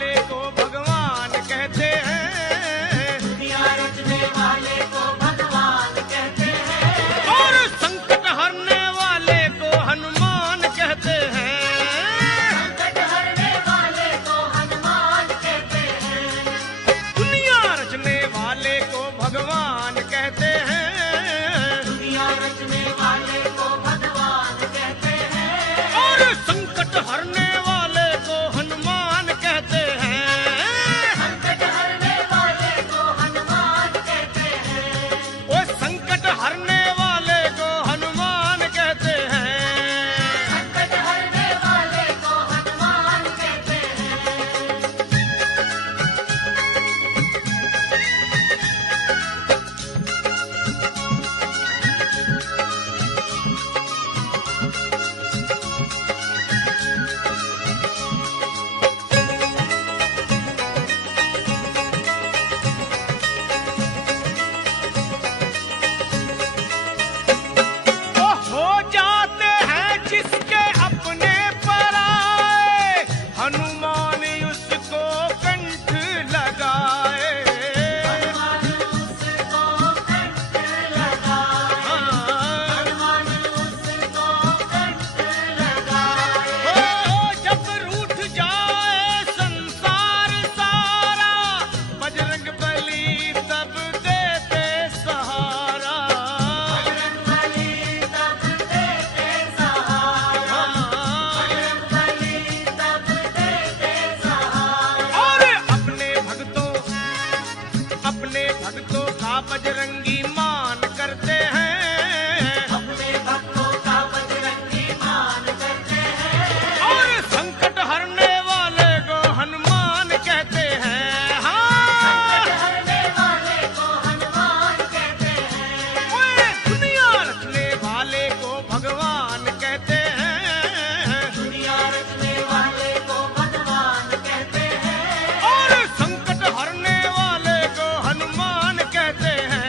वाले को भगवान कहते हैं, दुनिया रचने वाले को भगवान कहते हैं, और संकट हरने वाले को हनुमान कहते हैं। संकट हरने वाले को हनुमान कहते हैं, दुनिया रचने वाले को भगवान कहते हैं, दुनिया रचने वाले को भगवान कहते हैं, और संकट हरने वाले को हनुमान कहते हैं। संकट हरने वाले को हनुमान कहते हैं, वो संकट हरने वाले को हनुमान कहते हैं। संकट हरने वाले को हनुमान कहते हैं। वो हो जाते हैं जिसके अपने पर आए, हनुमान उसको कंठ लगाए। हनुमान उसको कंठ लगाए, हनुमान उसको कंठ लगाए, जब रूठ जाए संसार सारा, बजरंग बली तब देते सहारा। बजरंग बली तब देते सहारा, बजरंग बली तब देते सहारा, और अपने भक्तों का बजरंगी मान करते हैं, अपने भक्तों का बजरंगी मान करते हैं, और संकट हरने वाले को हनुमान कहते हैं। संकट हाँ, हरने वाले को हनुमान कहते हैं, ओए दुनिया रचने वाले को भगवान कहते हैं, दुनिया रचने वाले को भगवान कहते हैं, और संकट हरने वाले को हनुमान कहते हैं।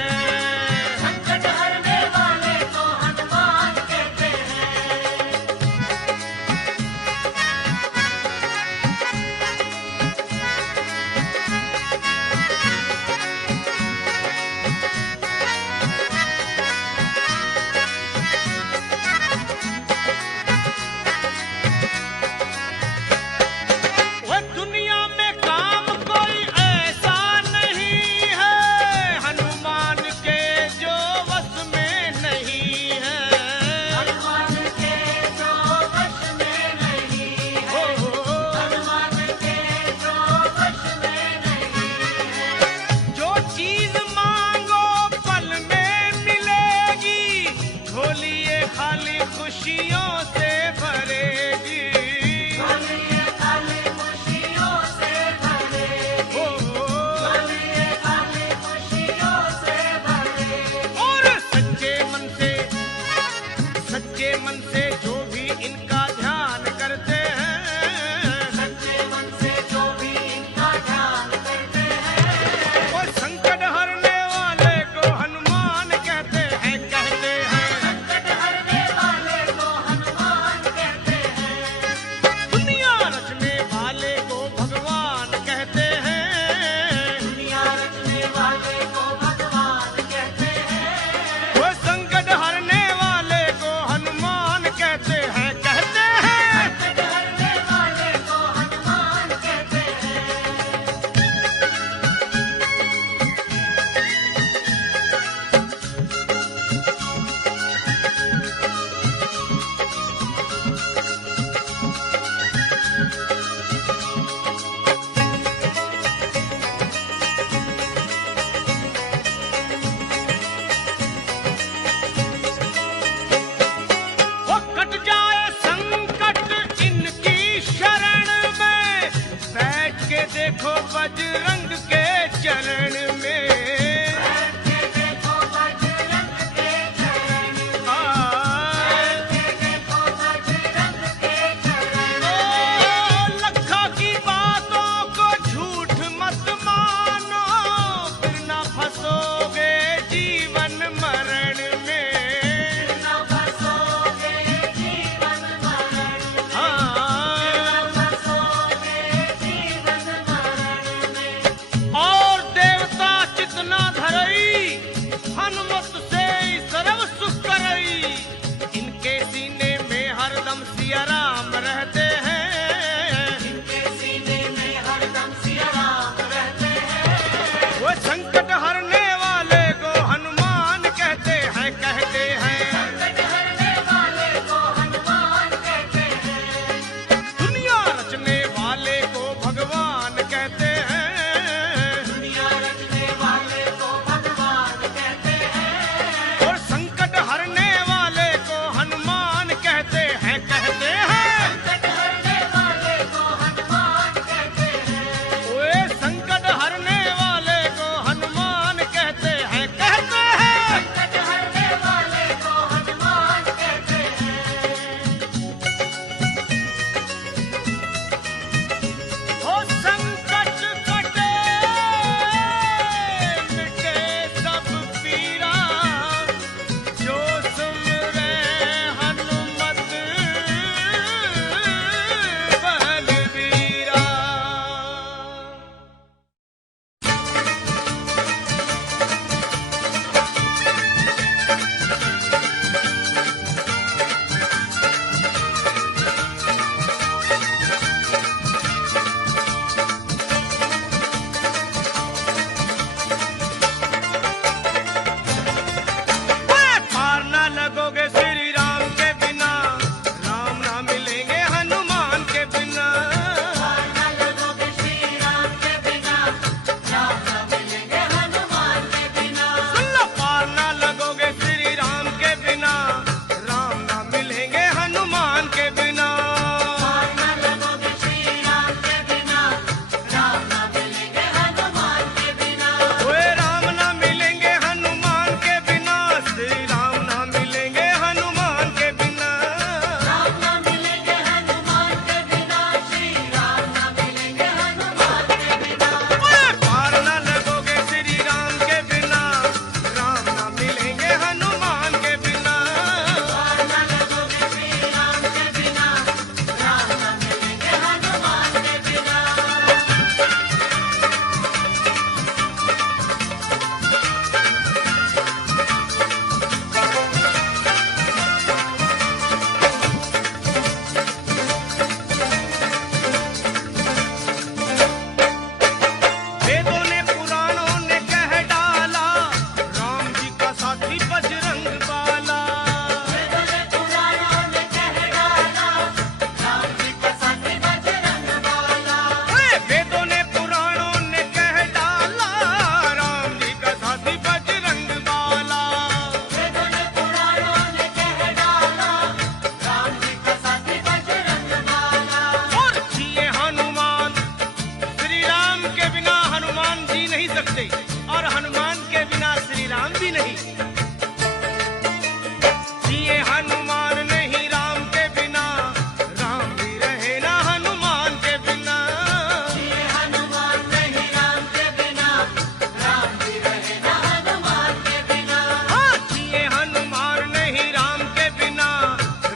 संकट हरने वाले को हनुमान कहते हैं। वो दुनिया में काम कोई ऐसा नहीं है, हनुमान के जो वश में नहीं है। हनुमान के जो वश में नहीं है, हनुमान के जो वश में नहीं है, जो चीज मांगो पल में मिलेगी, झोलिए खाली खुशियों से भरेगी। झोलिए खाली खुशियों से भरेगी, झोलिए खाली खुशियों से भरेगी, और सच्चे मन से जो भी इनका ध्यान करते हैं, सच्चे मन से जो भी इनका ध्यान करते हैं, वो संकट हरने वाले को हनुमान कहते हैं, कहते हैं। संकट हरने वाले को हनुमान कहते हैं, दुनिया रचने वाले को भगवान कहते हैं, दुनिया रचने वाले को भगवान कहते हैं, वो संकट हरने वाले को हनुमान कहते हैं, कहते हैं। संकट हरने वाले को हनुमान कहते हैं। वो कट जाए संकट इनकी शरण में, बैठ के देखो बजरंग के चरण में। बैठ के देखो बजरंग के चरण में, आ, बैठ के देखो बजरंग के चरण ओ, में, लखा की बातों को झूठ मत मानो, फिर न फंसोगे जीवन मरण में। न फंसोगे जीवन मरण में, हाँ, न फंसोगे जीवन नहीं सकते और हनुमान के बिना श्री राम भी नहीं। जिए हनुमान नहीं राम के बिना, राम भी रहे ना हनुमान के बिना। जिए हनुमान नहीं राम के बिना, राम भी रहे ना हनुमान के बिना। हाँ, जिए हनुमान नहीं राम के बिना,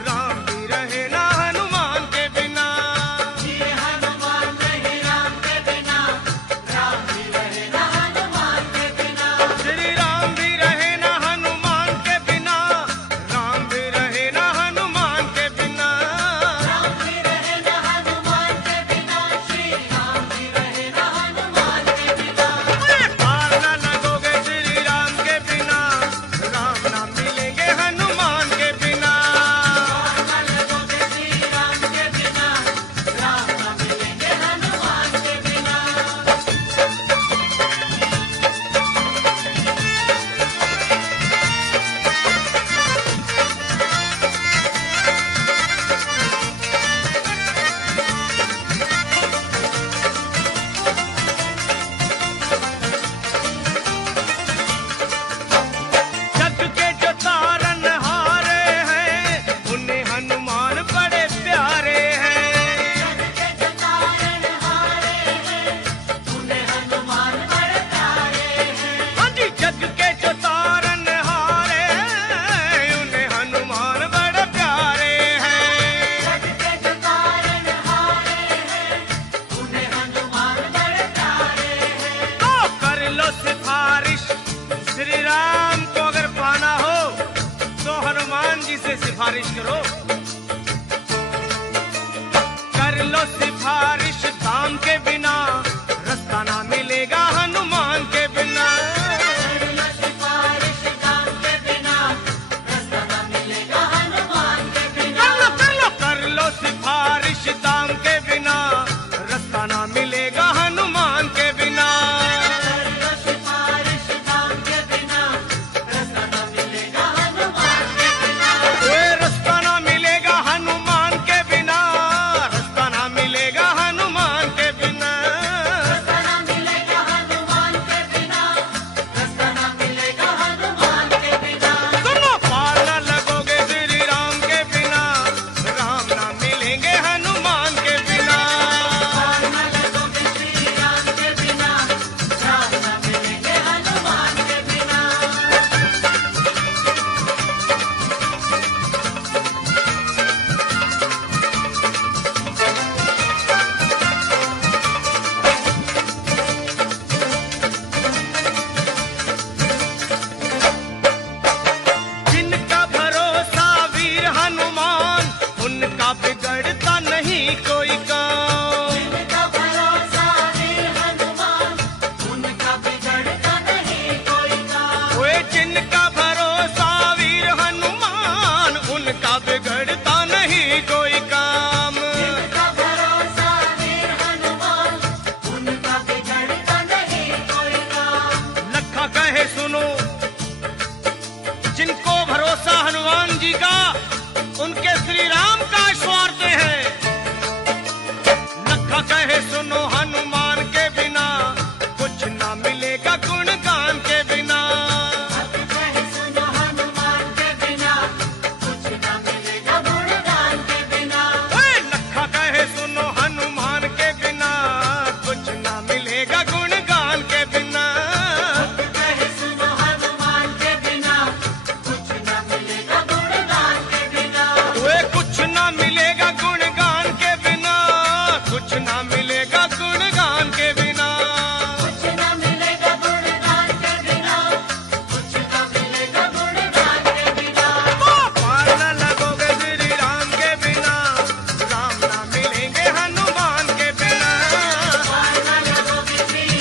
राम भी रहे ना हनुमान के बिना। जिए हनुमान नहीं राम के बिना, राम भी रहे ना हनुमान के बिना। श्री राम भी रहे ना हनुमान के बिना, राम भी रहे ना हनुमान के बिना। राम भी रहे ना हनुमान के बिना, श्री राम भी रहे ना हनुमान के बिना। पार न लगोगे श्री राम के बिना, राम ना मिलेंगे हनुमान के बिना। न लगोगे श्री राम के बिना, राम न मिलेंगे हनुमान के बिना। जग के जो तारन हारे हैं, उन्हें हनुमान बड़े प्यारे हैं। के जो तारण हारे हैं, उन्हें हनुमान बड़े प्यारे हैं। हाँ जी, जग के जो तारन हारे हैं, उन्हें हनुमान बड़े प्यारे हैं। जग के जो तारण हारे हैं, उन्हें हनुमान बड़े प्यारे हैं। तो कर लो सिफारिश श्री राम को अगर पाना हो, तो हनुमान जी से सिफारिश करो। कर लो सिफारिश दाम के बिना, रास्ता ना मिलेगा हनुमान के बिना। कर लो सिफारिश दाम के बिना, रास्ता न मिलेगा हनुमान के बिना। कर लो सिफारिश दाम के बिना, रास्ता ना मिलेगा हनुमान के बिना। कर लो सिफारिश दाम के बिना, रास्ता न मिलेगा हनुमान के बिना। ओए रास्ता ना मिलेगा हनुमान के बिना, रास्ता ना मिलेगा हनुमान के बिना। रास्ता न मिलेगा हनुमान के बिना, रास्ता न मिलेगा हनुमान के बिना। सुनो, पार न लगोगे श्री राम के बिना, राम ना मिलेंगे हनुमान के बिना। न लगोगे श्री राम के बिना, राम न मिलेंगे हनुमान के बिना। जिनका भरोसा वीर हनुमान, उनका बिगड़ता नहीं कोई काम। जिनका भरोसा वीर हनुमान, उनका बिगड़ता नहीं कोई काम। ओए जिनका भरोसा वीर हनुमान, उनका बिगड़ता नहीं कोई काम। जिनका भरोसा वीर हनुमान, उनका बिगड़ता नहीं कोई काम। लखा कहे सुनो, जिनको भरोसा हनुमान जी का, उनके श्री राम का स्वार्थ है। लखा कहे सुनो, हनुमान के बिना कुछ ना मिलेगा गुणगान के बिना। कहे सुनो हनुमान के बिना, कुछ न मिलेगा गुणगान के बिना। ओए लखा कहे सुनो, हनुमान के बिना कुछ ना मिलेगा गुणगान के बिना। कहे सुनो हनुमान के बिना, कुछ न मिलेगा गुणगान के बिना। ओए कुछ ना मिलेगा गुणगान के बिना, कुछ ना मिलेगा गुणगान के बिना। कुछ न मिलेगा गुणगान के बिना, कुछ न मिलेगा गुणगान के बिना। पार न लगोगे श्री राम के बिना, राम ना मिलेंगे हनुमान के बिना। पार न लगोगे श्री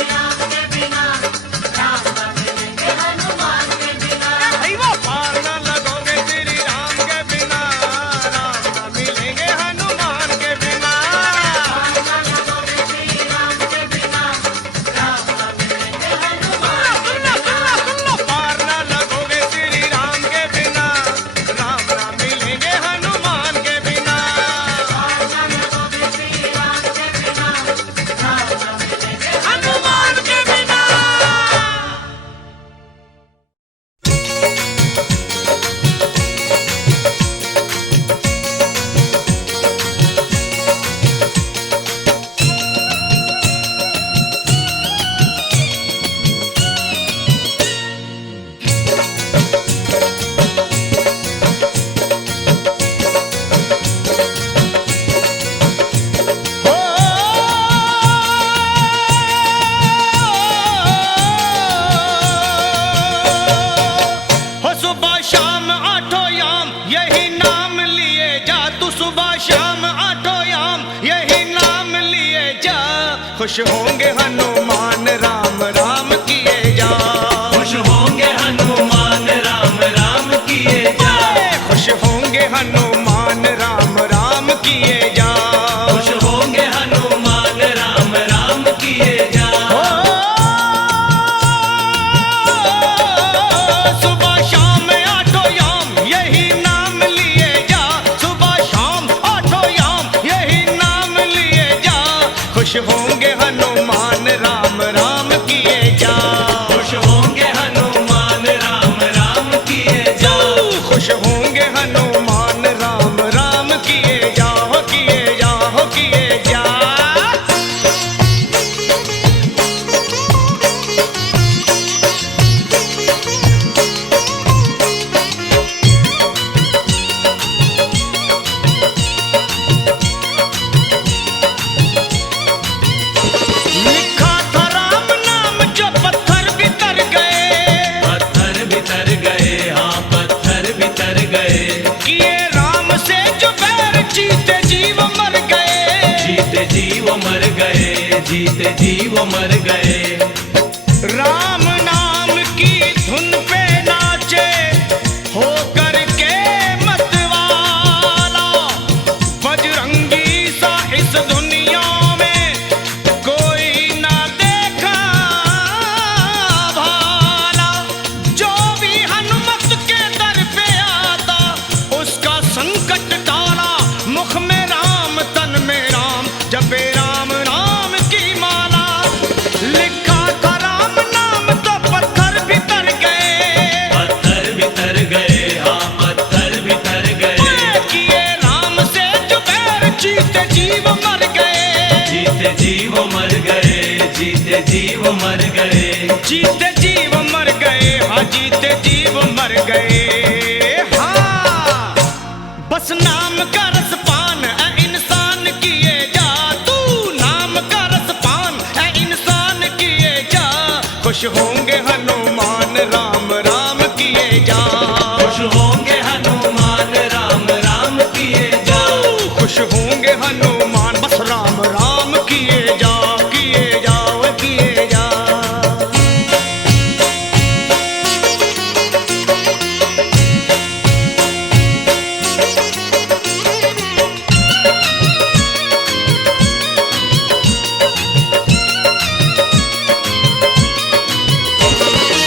खुश होंगे हनुमान राम राम किए जा। खुश होंगे हनुमान राम राम किए जा। खुश होंगे हनुमान राम राम किए जा। खुश होंगे हनुमान राम राम किए जा। सुबह शाम आठों याम यही नाम लिए जा। सुबह शाम आठों याम यही नाम लिए जा। खुश होंगे हनुमान राम राम किए जा। खुश होंगे हनुमान राम राम किए जा। खुश होंगे हनुमान राम राम किए जा हो किए जा हो किए जा। लिखा था राम नाम जो पत्थर भी तर गए। पत्थर बितर गए, हाँ पत्थर बितर गए। किए राम से जो बैर जीते जीव मर गए। जीते जीव मर गए, जीते जीव मर गए। राम नाम की धुन पे नाचे हो करके मतवाला। बजरंगी सा इस दुनिया में कोई ना देखा भाला। जो भी हनुमत के दर पे आता उसका संकट टाला। मुख में राम तन में राम जपे राम नाम की माला। लिखा था राम नाम तो पत्थर भी तर गए। पत्थर बितर गए, हाँ पत्थर बितर गए। किए राम से जो बैर जीते जीव मर गए। जीते जीव मर गए, जीते जीव मर गए। जीते जीव मर गए, हाँ जीते जीव मर गए। हाँ बस नाम का रसपान है इंसान किए जा। तू नाम का रसपान है इंसान किए जा। खुश होंगे हनुमान राम राम किए जा। खुश होंगे हनुमान राम राम किए जा। खुश होंगे हनुमान बस राम राम किए जा किए जा वे किए जा।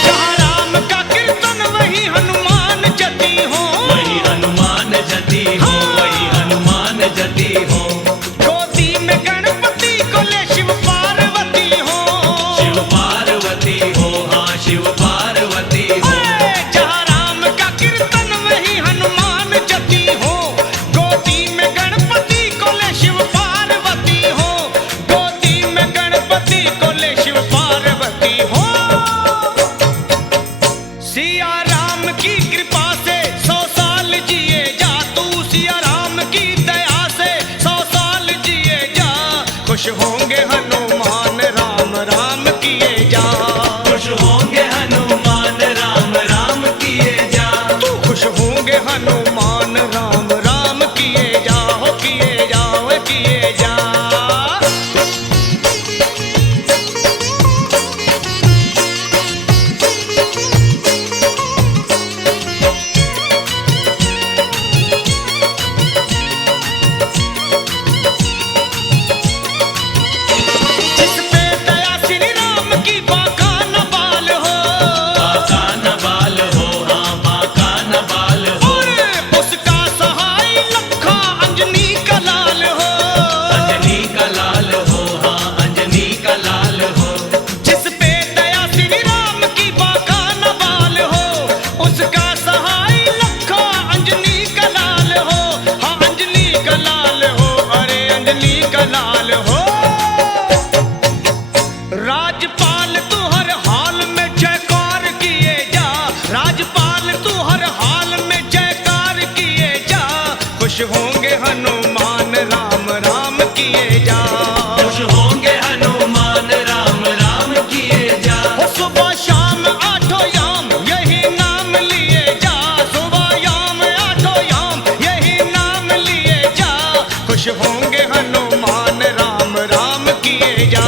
जहाँ राम का कीर्तन वही हनुमान जति हो। वही हनुमान जति हो, वही हनुमान जति हो। गोदी में गणपति को ले शिव पार्वती हो। शिव पार्वती हो, हाँ शिव पार्वती हो। जहाँ राम का कीर्तन वही हनुमान जति हो। गोदी में गणपति को ले शिव पार्वती हो। गोदी में गणपति को ले शिव पार्वती हो। सिया राम की कृपा से 100 साल जिए जा। तू सिया राम की दया से 100 साल जिए जा। खुश होंगे हनुमान राम राम किए जा। खुश होंगे हनुमान राम राम किए जा। तू खुश होंगे हनुमान राम राम किए जा हो किए जा वे किए जा। जिस पे दया श्री राम की बाका न बाल हो। बाका न बाल हो, हाँ बाका न बाल हो। उसका सहाय लखा अंजनी का लाल हो। अंजनी का लाल हो, हाँ अंजनी का लाल हो। जिस पे दया श्री राम की बाका न बाल हो। उसका सहाय लखा अंजनी का लाल हो। हाँ अंजनी का लाल हो, अरे अंजनी का लाल हो। राजपाल तू हर हाल में जयकार किए जा। राजपाल तू हर हाल में जयकार किए जा। खुश होंगे हनुमान राम राम किए जा। खुश होंगे हनुमान राम राम किए जा। वो सुबह शाम आठों याम यही नाम लिए जा। सुबह याम आठों याम यही नाम लिए जा। खुश होंगे हनुमान राम राम किए जा।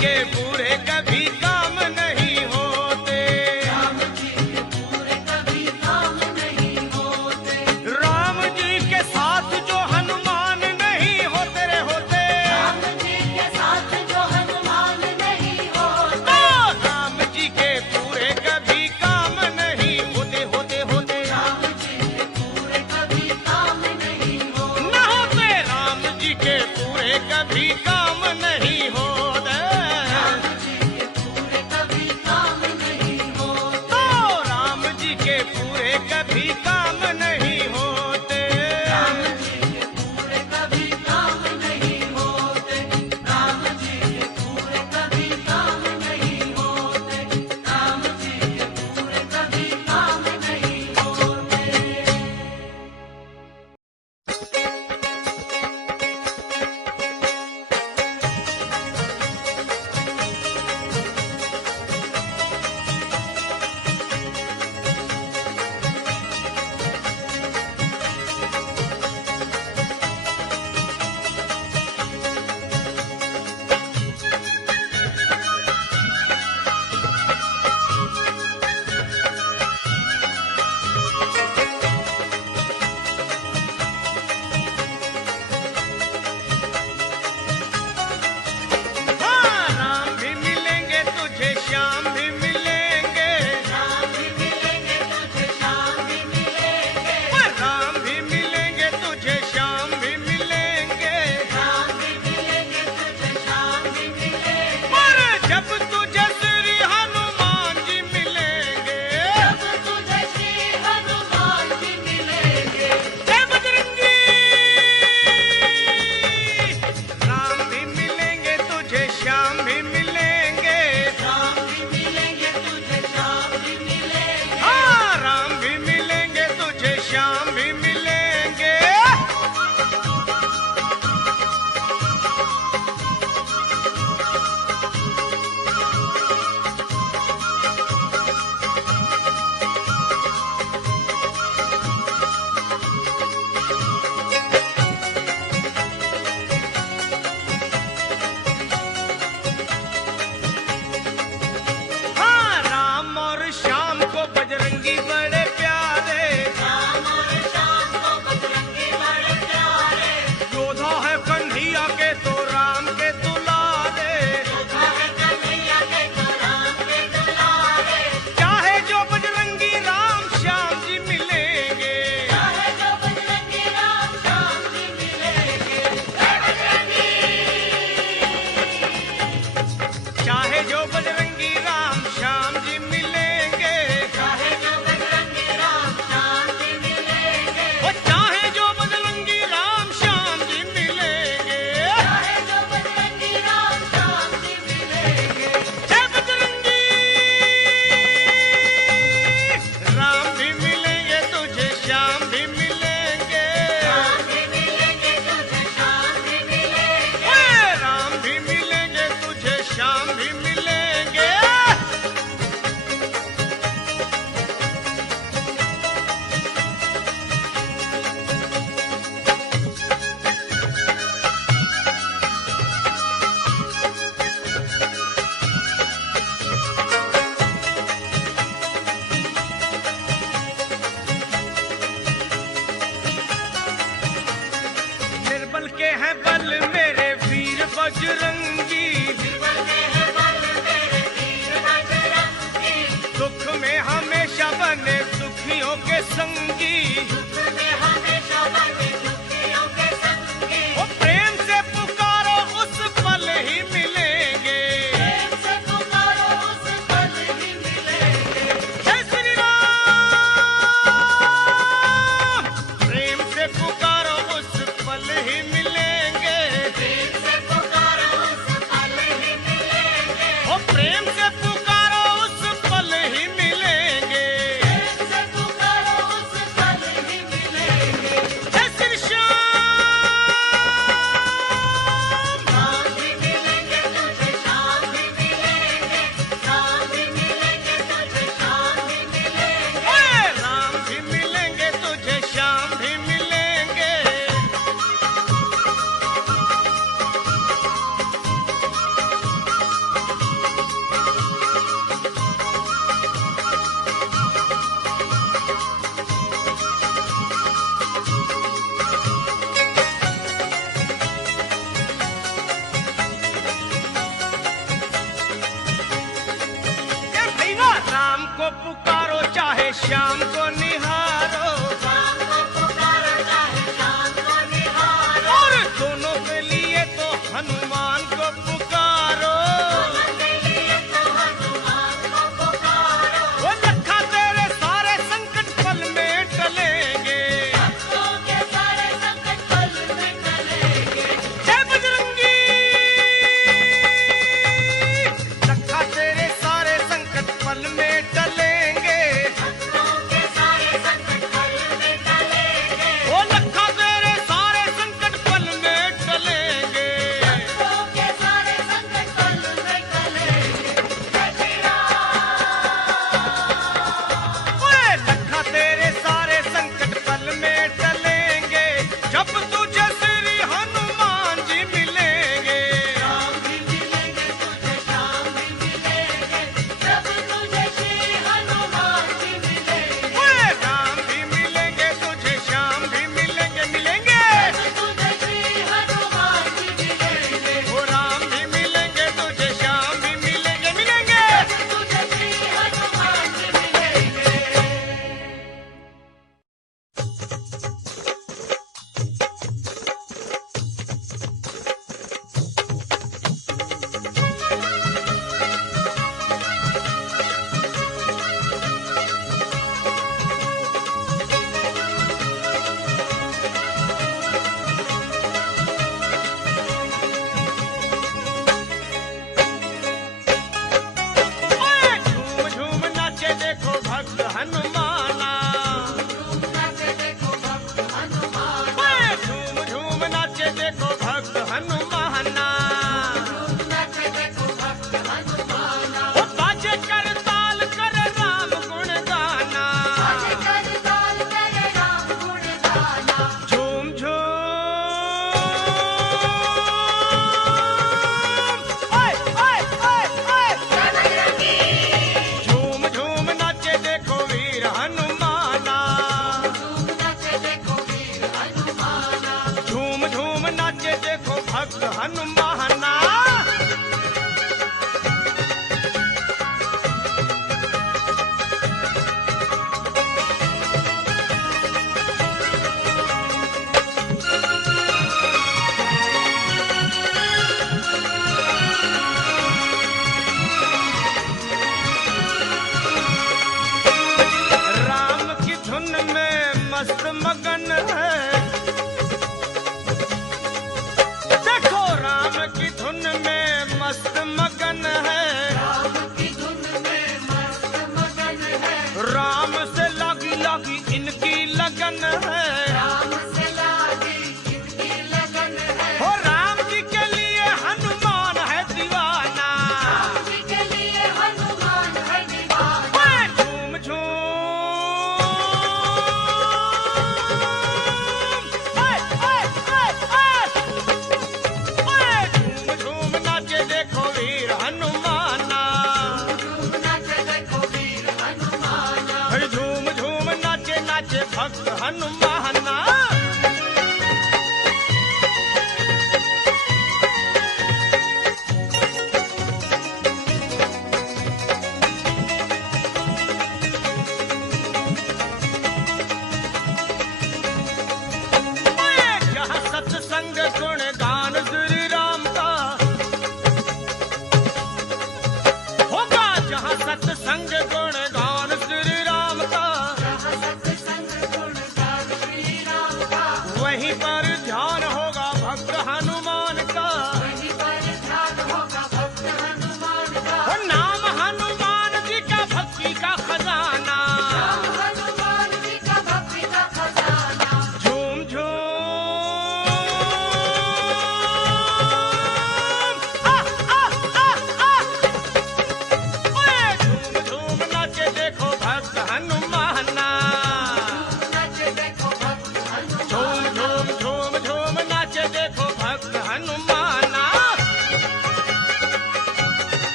के पूरे कभी काम नहीं होते। राम जी के पूरे कभी काम नहीं होते। राम जी के साथ जो हनुमान नहीं होते रे होते। राम जी के साथ जो हनुमान नहीं होते। राम जी के पूरे कभी काम नहीं होते होते होते। राम जी के पूरे कभी काम नहीं होते। ना होते राम जी के पूरे कभी काम नहीं होते। राम जी के पुकारो चाहे शाम को निहारो, शाम को पुकारो चाहे शाम को निहारो, और दोनों के लिए तो हनुमान को पुकारो। दोनों के लिए तो हनुमान को पुकारो। वो लखा तेरे सारे संकट पल में टलेंगे, भक्तों के सारे संकट पल में टलेंगे। जय बजरंगी। लखा तेरे सारे संकट पल में टलेंगे, भक्तों के सारे संकट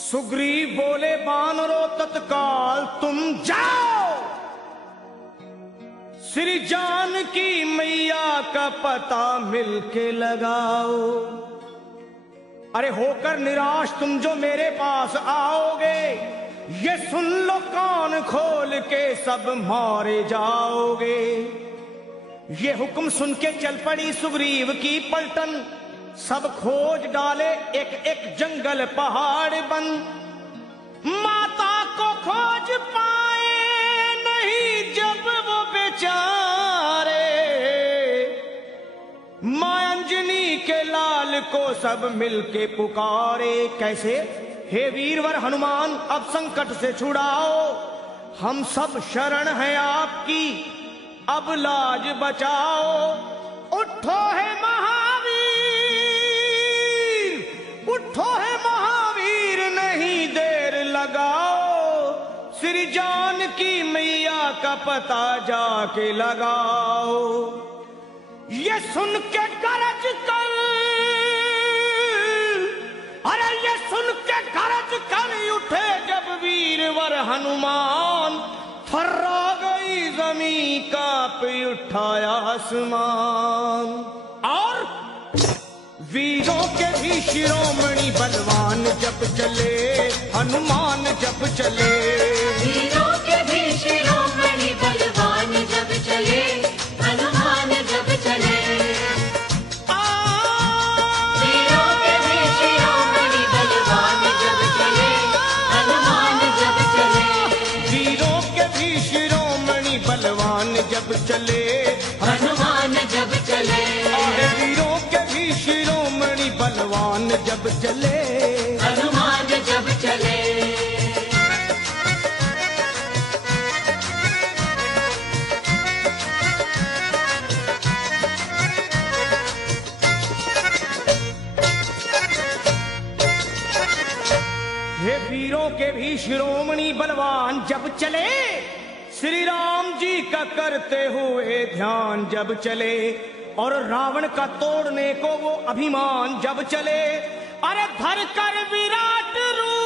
सुग्रीव बोले बानरों तत्काल तुम जाओ, श्री जानकी मैया का पता मिलके लगाओ। अरे होकर निराश तुम जो मेरे पास आओगे, ये सुन लो कान खोल के सब मारे जाओगे। ये हुक्म सुन के चल पड़ी सुग्रीव की पलटन, सब खोज डाले एक एक जंगल पहाड़ बन। माता को खोज पाए नहीं जब वो बेचारे, मां अंजनी के लाल को सब मिलके पुकारे। कैसे? हे वीरवर हनुमान अब संकट से छुड़ाओ, हम सब शरण हैं आपकी, अब लाज बचाओ। उठो है उठो है महावीर, नहीं देर लगाओ, श्री जानकी मैया का पता जाके लगाओ। ये सुन के गरज कर, अरे ये सुन के गरज कर उठे जब वीरवर हनुमान, फर्रा गई जमीन कांप उठाया आसमान। और वीरों के भी शिरोमणि बलवान जब चले, हनुमान जब चले। वीरों के भी शिरोमणि बलवान जब चले, हनुमान जब चले। वीरों के भी शिरोमणि बलवान जब चले, हनुमान जब चले। वीरों के भी शिरोमणि बलवान जब चले, हनुमान जब चले। वीरों के भी शिरोमणि बलवान जब चले, हनुमान जब चले। हे वीरों के भी शिरोमणि बलवान जब चले, श्री राम जी का करते हुए ध्यान जब चले, और रावण का तोड़ने को वो अभिमान जब चले। अरे धर कर विराट रूप,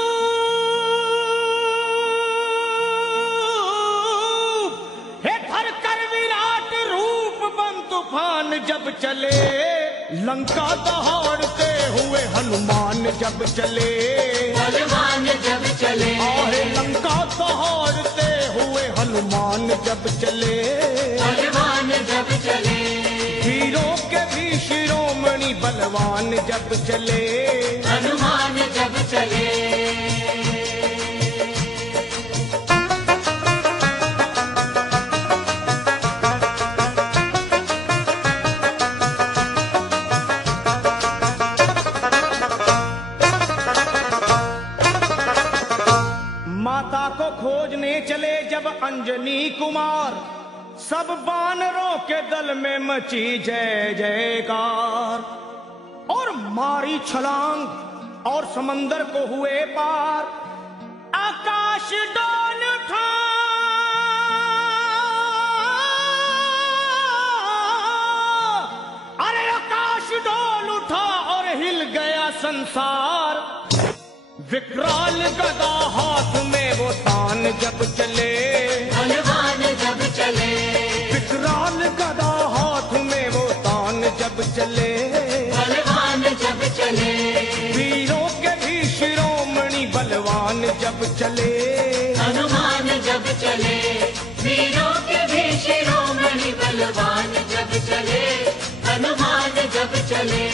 हे धर कर विराट रूप बन तूफान जब चले, लंका दहाड़ते हुए हनुमान जब चले। हनुमान जब चले। आहे लंका दहाड़ते हुए हनुमान जब चले, हनुमान जब चले। वीरों के भी शिरोमणि बलवान जब चले, हनुमान जब चले। माता को खोजने चले जब अंजनी कुमार, सब बानरों के दल में मची जय जयकार। और मारी छलांग और समंदर को हुए पार, आकाश डोल उठा, अरे आकाश डोल उठा और हिल गया संसार। विकराल गदा हाथ में वो तान जब चले, हनुमान जब चले। विकराल गदा हाथ में वो तान जब चले, हनुमान जब चले। वीरों के भी शिरोमणि बलवान जब चले, हनुमान जब चले। वीरों के भी शिरोमणि बलवान जब चले, हनुमान जब चले।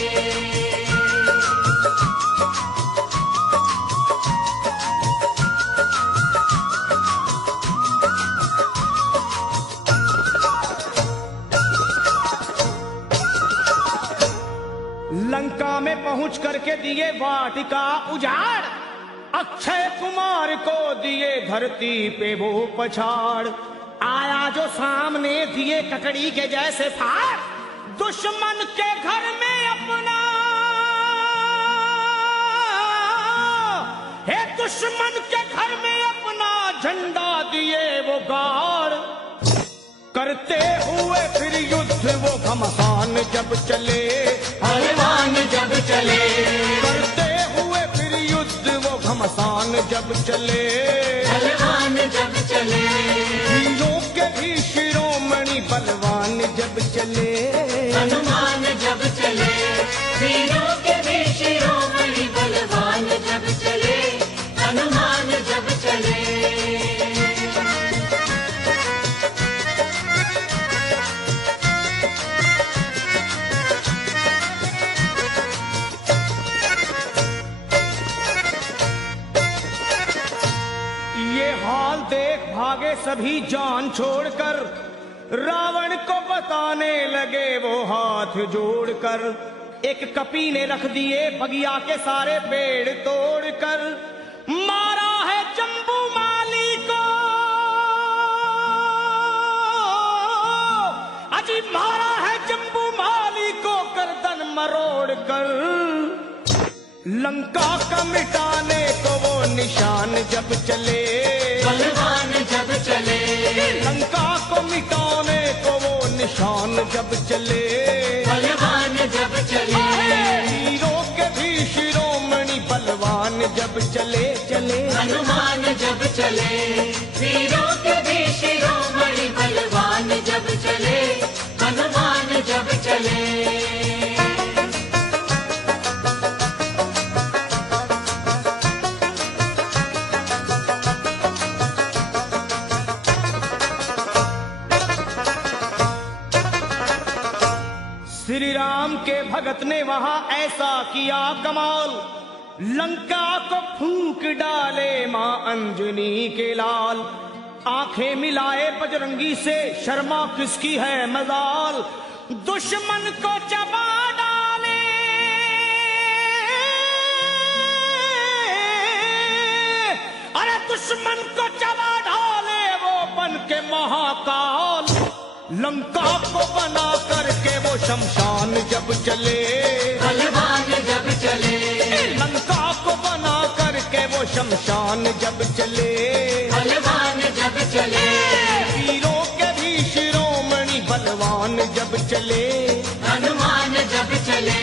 लंका में पहुंच करके दिए वाटिका उजाड़, अक्षय कुमार को दिए धरती पे वो पछाड़, आया जो सामने दिए ककड़ी के जैसे फाड़, दुश्मन के घर में अपना, हे दुश्मन के घर में अपना झंडा दिए वो गाड़, करते हुए फिर युद्ध वो घमसान जब चले, बलवान जब चले, करते हुए फिर युद्ध वो घमसान जब चले, बलवान जब चले, हीरों के भी शिरोमणि बलवान जब चले, हनुमान जब चले, वीरों के भी शिरोमणि बलवान जब चले, हनुमान जब चले। ये हाल देख भागे सभी जान छोड़कर, रावण को बताने लगे वो हाथ जोड़कर, एक कपी ने रख दिए बगिया के सारे पेड़ तोड़कर, मारा है जम्बू माली को, अजी मारा है जम्बू माली को गर्दन मरोड़ कर, लंका का मिटाने को वो निशान जब चले, बलवान जब चले, लंका को मिटाने को वो निशान जब चले, बलवान जब चले, हीरों के भी शिरोमणि बलवान जब चले चले, हनुमान जब चले, वीरों के भी शिरोमणि बलवान जब चले, हनुमान जब चले। श्री राम के भगत ने वहां ऐसा किया कमाल, लंका को फूंक डाले मां अंजनी के लाल, आंखें मिलाए बजरंगी से शर्मा किसकी है मजाल, दुश्मन को चबा डाले, अरे दुश्मन को चबा डाले वो बन के महाकाल, लंका को बना करके वो शमशान जब चले, बलवान जब चले, लंका को बना करके वो शमशान जब चले, बलवान जब चले, वीरों के भी शिरोमणि बलवान जब चले, हनुमान जब चले,